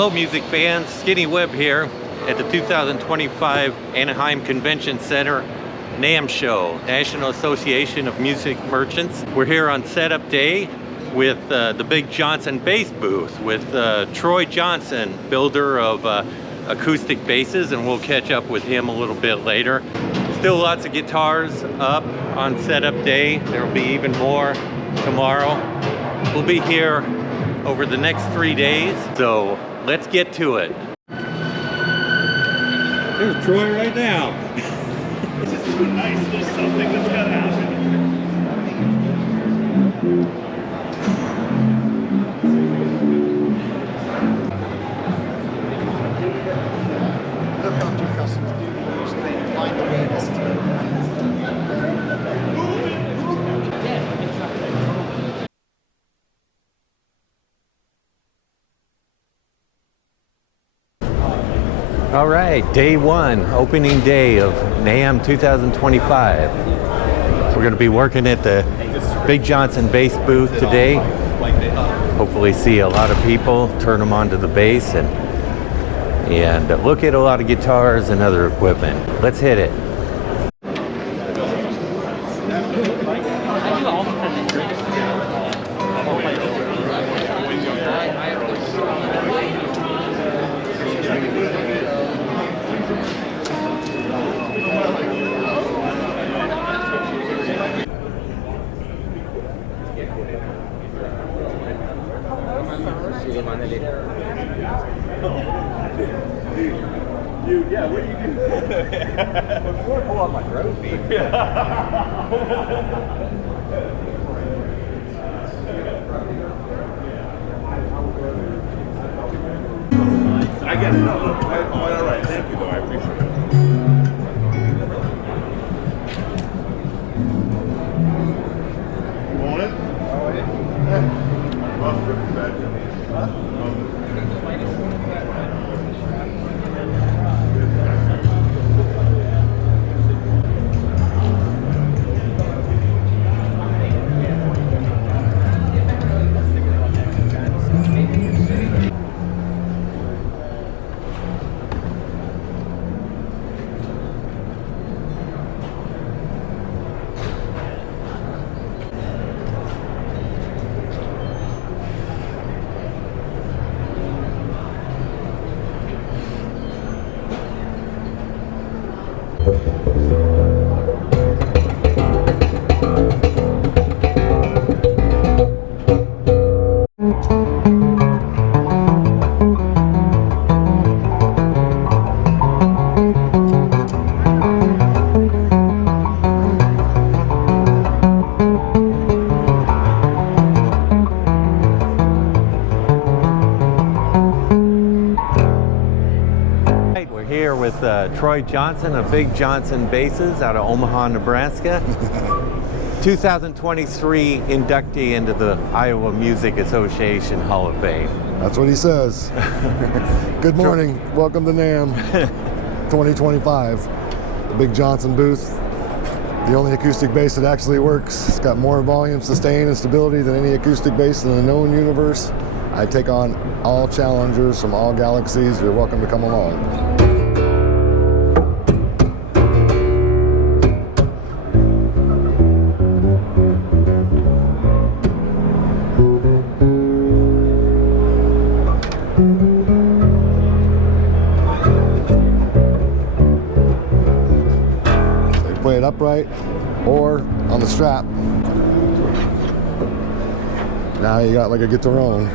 Hello music fans, Skinny Webb here at the 2025 Anaheim Convention Center NAMM Show, National Association of Music Merchants. We're here on setup day with the Big Johnson bass booth with Troy Johnson, builder of acoustic basses, and we'll catch up with him a little bit later. Still lots of guitars up on setup day. There will be even more tomorrow. We'll be here over the next 3 days, so let's get to it. There's Troy right now. This is so nice. There's something that's gotta happen. Look after your customers, do use them, find the awareness to All right, day one, opening day of NAMM 2025. So we're going to be working at the Big Johnson bass booth today. Hopefully see a lot of people, turn them onto the bass, and look at a lot of guitars and other equipment. Let's hit it. Dude, yeah, what do you do? Before I pull out my trophy. I get it. No, look, all right. Thank you, though. I appreciate it. You want it? Oh, yeah. Well, pretty bad. Huh? Here with Troy Johnson of Big Johnson Basses out of Omaha, Nebraska. 2023 inductee into the Iowa Music Association Hall of Fame. That's what he says. Good morning. Welcome to NAMM 2025. The Big Johnson booth. The only acoustic bass that actually works. It's got more volume, sustain, and stability than any acoustic bass in the known universe. I take on all challengers from all galaxies. You're welcome to come along. Play it upright or on the strap. Now you got like a guitarone.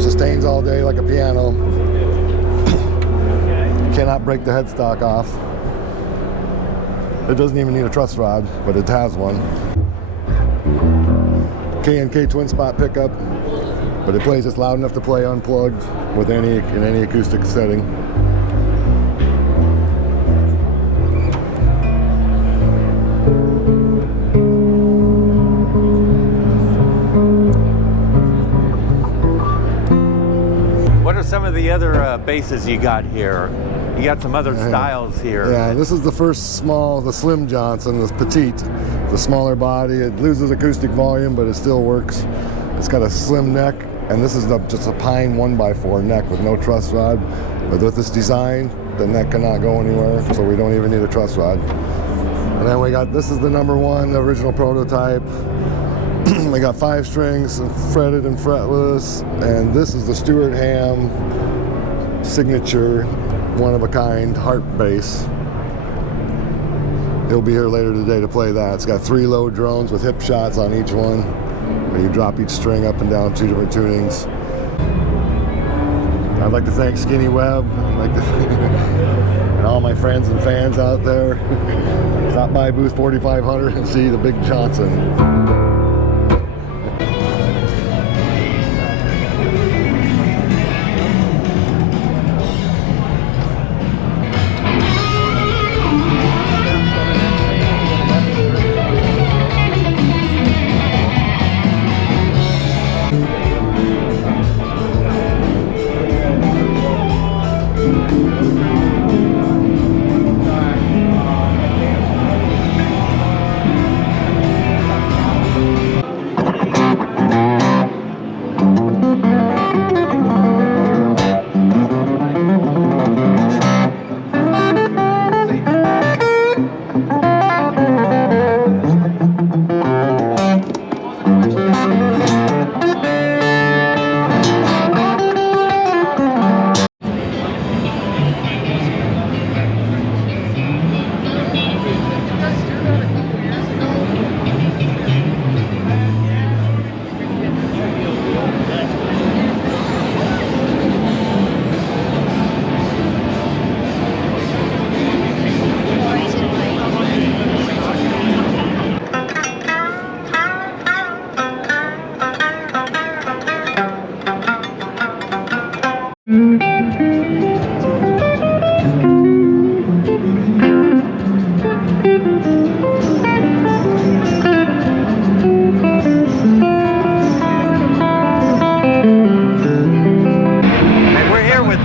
Sustains all day like a piano. You cannot break the headstock off. It doesn't even need a truss rod, but it has one. K&K twin spot pickup, but it plays just loud enough to play unplugged with in any acoustic setting. the other basses you got here? You got some other styles here. Yeah, this is the first the Slim Johnson, this petite, the smaller body. It loses acoustic volume, but it still works. It's got a slim neck, and this is just a pine 1x4 neck with no truss rod. But with this design, the neck cannot go anywhere, so we don't even need a truss rod. And then this is the #1, the original prototype. We got 5 strings and fretted and fretless, and this is the Stuart Hamm signature, one-of-a-kind harp bass. He'll be here later today to play that. It's got 3 low drones with hip shots on each one, where you drop each string up and down 2 different tunings. I'd like to thank Skinny Webb. I'd like to and all my friends and fans out there. Stop by booth 4500 and see the Big Johnson.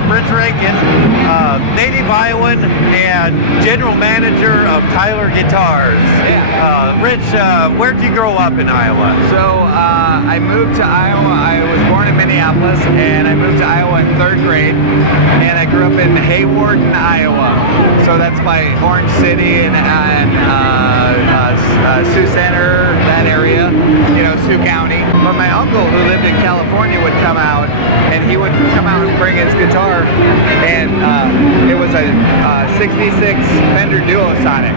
Rich Renken, native Iowan and general manager of Tyler Guitars. Rich, where'd you grow up in Iowa? So I moved to Iowa. I was born in Minneapolis, and I moved to Iowa in 3rd grade, and I grew up in Haywarden, Iowa. So that's by Orange City and Sioux Center, that area, Sioux County. But my uncle, who lived in California, would come out, and he would come out and bring his guitar, and it was a 66 Fender Duosonic,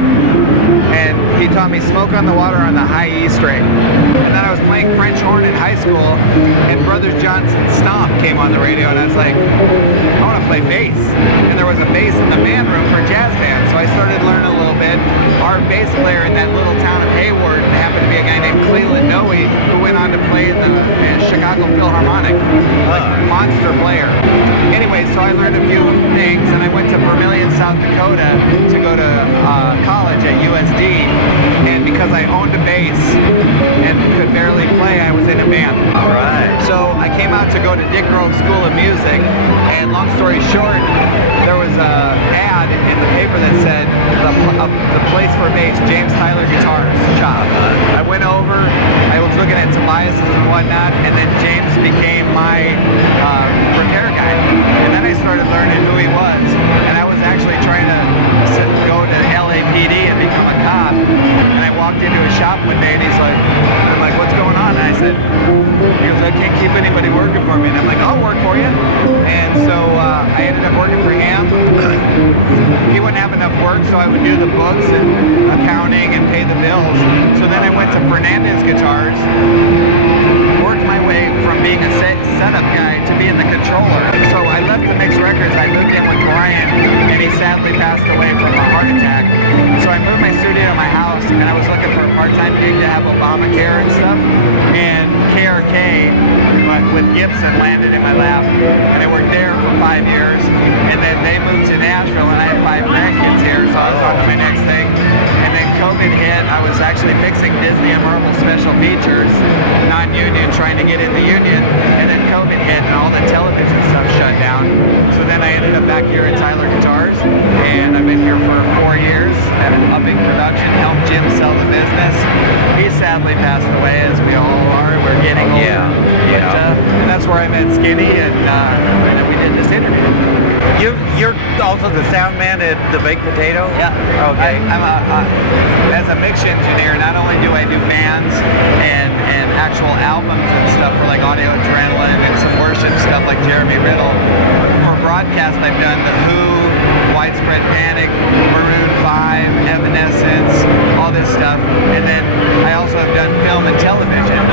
and he taught me Smoke on the Water on the high E string. And then I was playing French horn in high school, and Brothers Johnson's Stomp came on the radio, and I was like, I want to play bass. And there was a bass in the band room for jazz band, so I started learning a little bit. Our bass player in that little town of Hayward happened to be a guy named Cleveland Noe, who went on to play in the Chicago Philharmonic, like monster player. Anyway, so I learned a few things, and I went to Vermillion, South Dakota to go to college at USD, and because I owned a bass and could barely play, I was in a band. All right. So I came out to go to Dick Grove School of Music, and long story short, there was an ad in the paper that said the place for bass, James Tyler Guitars shop. I went over, I was looking at Tobias's and whatnot, and then James became my repair guy. And then I started learning who he was, and I was actually trying to go to LAPD and become a cop. And I walked into his shop one day, and I'm like, what's going on? And I said, he goes, I can't keep anybody working for me. And I'm like, I'll work for you. And so I ended up working for him. He wouldn't have enough work, so I would do the books and accounting and pay the bills. So then I went to Fernandez Guitars, worked my way from being a setup guy to being the controller. So I left the Mix Records, I moved in with Brian, and he sadly passed away from a heart attack. So I moved my studio to my house, and I was looking for a part-time gig to have Obamacare and stuff, and KRK, but with Gibson, landed in my lap, and I worked there for 5 years, and then they moved to Nashville, and I had 5 grandkids here, so I was on to my next thing. And then COVID hit. I was actually fixing Disney and Marvel special features, non-union, trying to get in the union, and then COVID market hit and all the television stuff shut down. So then I ended up back here at Tyler Guitars, and I've been here for 4 years at Upping Production, helped Jim sell the business. He sadly passed away, as we all are. We're getting older. And that's where I met Skinny, and then we did this interview. You're also the sound man at the Baked Potato? Yeah. Okay. I'm as a mix engineer, not only do I do bands and actual albums and stuff for like Audio Adrenaline and some worship stuff like Jeremy Riddle, for broadcast I've done The Who, Widespread Panic, Maroon 5, Evanescence, all this stuff. And then I also have done film and television.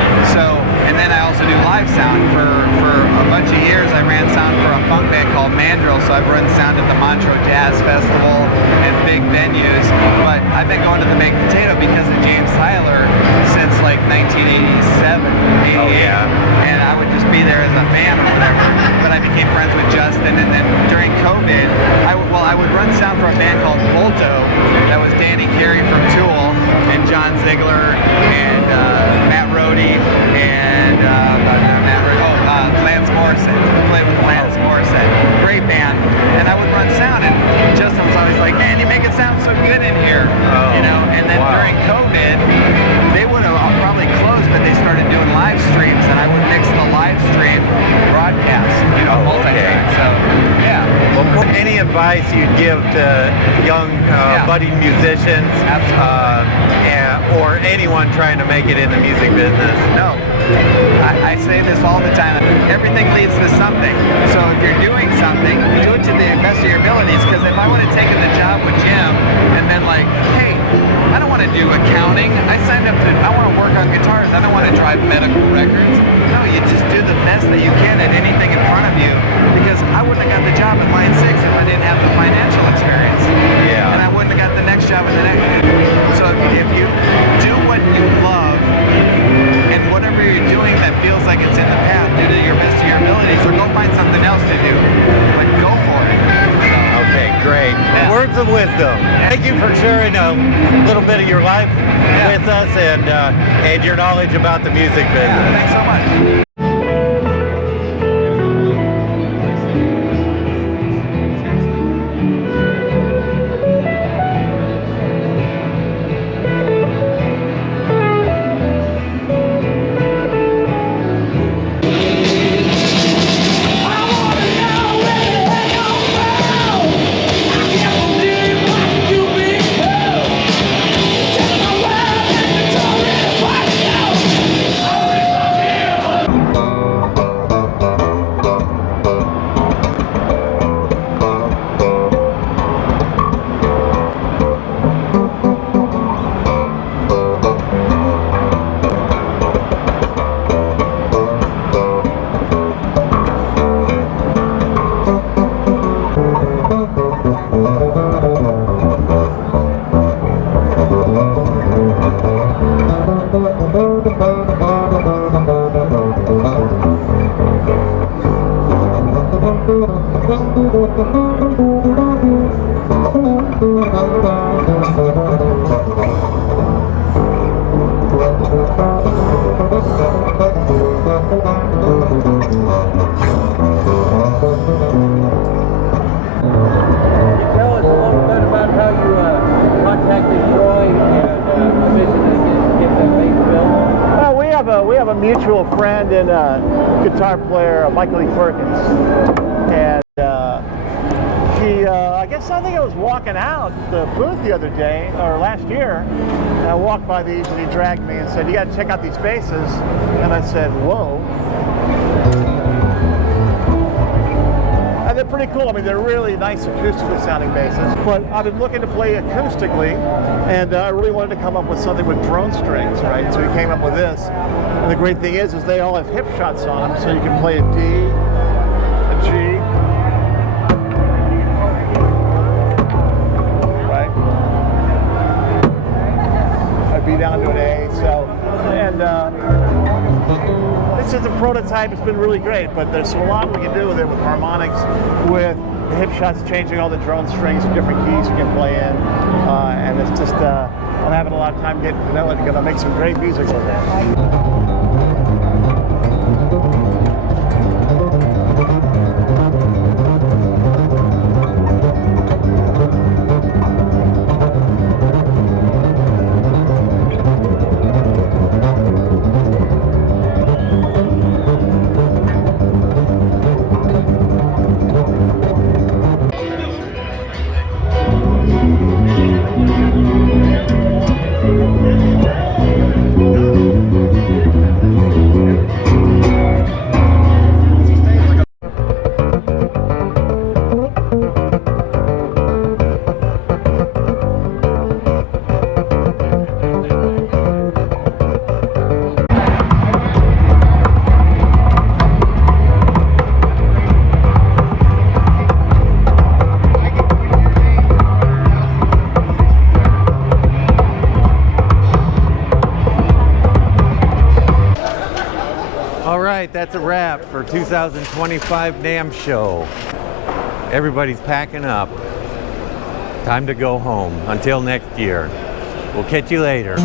And then I also do live sound for a bunch of years. I ran sound for a funk band called Mandrill, so I've run sound at the Montreux Jazz Festival and big venues. But I've been going to the Baked Potato because of James Tyler since like 1987, 88. Oh, yeah. And I would just be there as a fan or whatever. But I became friends with Justin, and then during COVID, I would run sound for a band called Volto. That was Danny Carey from Tool and John Ziegler and Matt Rohde and Lance Morrison. Played with Lance Morrison. Great band. And I would run sound, and Justin was always like, "Man, you make it sound so good in here." And then during COVID, they would have probably closed, but they started doing live streams, and I would mix the live stream broadcast, multi-track. So, yeah. Well, any advice you'd give to young budding musicians or anyone trying to make it in the music business? No. I say this all the time. Everything leads to something. So if you're doing something, do it to the best of your abilities. Because if I would have taken the job with Jim and then like, hey, I don't want to do accounting. I want to work on guitars. I don't want to drive medical records. No, you just do the best that you can at anything in front of you. Because I wouldn't have got the job at Line 6 if I didn't have the financial experience. Yeah. And I wouldn't have got the next job at the next. So if you do what you love, and whatever you're doing that feels like it's in the path, do to your best of your abilities, or go find something else to do. Like, go for it. Okay, great. Yeah. Words of wisdom. Thank you for sharing a little bit of your life with us and your knowledge about the music business. Yeah, thanks so much. We have a mutual friend and guitar player, Michael E. Firkins, and I think I was walking out the booth the other day, or last year, and I walked by these and he dragged me and said, "You got to check out these basses," and I said, "Whoa." And they're pretty cool. I mean, they're really nice acoustically sounding basses, but I've been looking to play acoustically, and I really wanted to come up with something with drone strings, right? So we came up with this. And the great thing is they all have hip shots on them, so you can play a D, a G, right? A B down to an A. So, and this is a prototype. It's been really great, but there's a lot we can do with it, with harmonics, with the hip shots changing all the drone strings and different keys you can play in, and it's just I'm having a lot of time getting to know it. Going to make some great music with it. that's a wrap for 2025 NAMM Show. Everybody's packing up. Time to go home. Until next year. We'll catch you later.